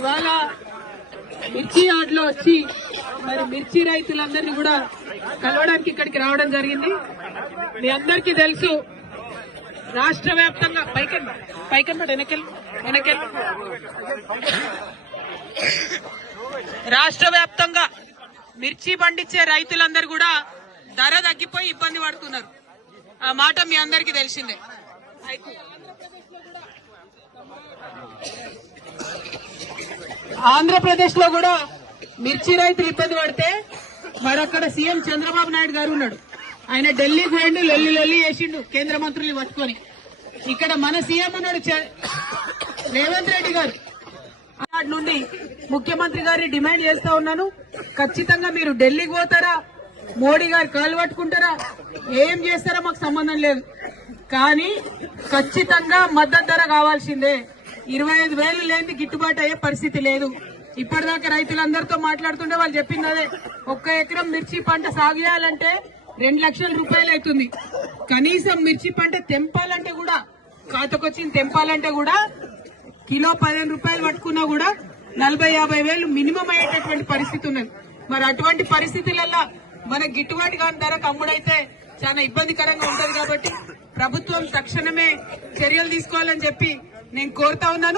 ఇవాళ మిర్చి యార్డ్లో వచ్చి మరి మిర్చి రైతులందరినీ కూడా కలవడానికి ఇక్కడికి రావడం జరిగింది. మీ అందరికీ తెలుసు రాష్ట్ర వ్యాప్తంగా రాష్ట్ర వ్యాప్తంగా మిర్చి పండించే రైతులందరూ కూడా ధర తగ్గిపోయి ఇబ్బంది పడుతున్నారు. ఆ మాట మీ అందరికీ తెలిసిందే. ఆంధ్రప్రదేశ్ లో కూడా మిర్చి రైతులు ఇబ్బంది పడితే మరి అక్కడ సీఎం చంద్రబాబు నాయుడు గారు ఉన్నాడు. ఆయన ఢిల్లీకి పోయిండు, లొల్లి చేసిండు కేంద్ర మంత్రులు పట్టుకొని. ఇక్కడ మన సీఎం ఉన్నాడు రేవంత్ రెడ్డి గారు. నాటి నుండి ముఖ్యమంత్రి గారిని డిమాండ్ చేస్తా ఉన్నాను, ఖచ్చితంగా మీరు ఢిల్లీకి పోతారా, మోడీ గారు కాలు పట్టుకుంటారా, ఏం చేస్తారో మాకు సంబంధం లేదు, కానీ ఖచ్చితంగా మద్దతు ధర కావాల్సిందే. 25,000 లేని గిట్టుబాటు అయ్యే పరిస్థితి లేదు. ఇప్పటిదాకా రైతులందరితో మాట్లాడుతుంటే వాళ్ళు చెప్పింది అదే, 1 ఎకరం మిర్చి పంట సాగు చేయాలంటే 2 లక్షల రూపాయలు అవుతుంది. కనీసం మిర్చి పంట తెంపాలంటే కూడా, ఖాతాకొచ్చింది తెంపాలంటే కూడా కిలో 15 రూపాయలు పట్టుకున్నా కూడా 40-50 వేలు మినిమం అయ్యేటటువంటి పరిస్థితి ఉన్నది. మరి అటువంటి పరిస్థితులలో మన గిట్టుబాటు కాని ధరకు అమ్ముడైతే చాలా ఇబ్బందికరంగా ఉంటది. కాబట్టి ప్రభుత్వం తక్షణమే చర్యలు తీసుకోవాలని చెప్పి నేను కోరుతా ఉన్నాను.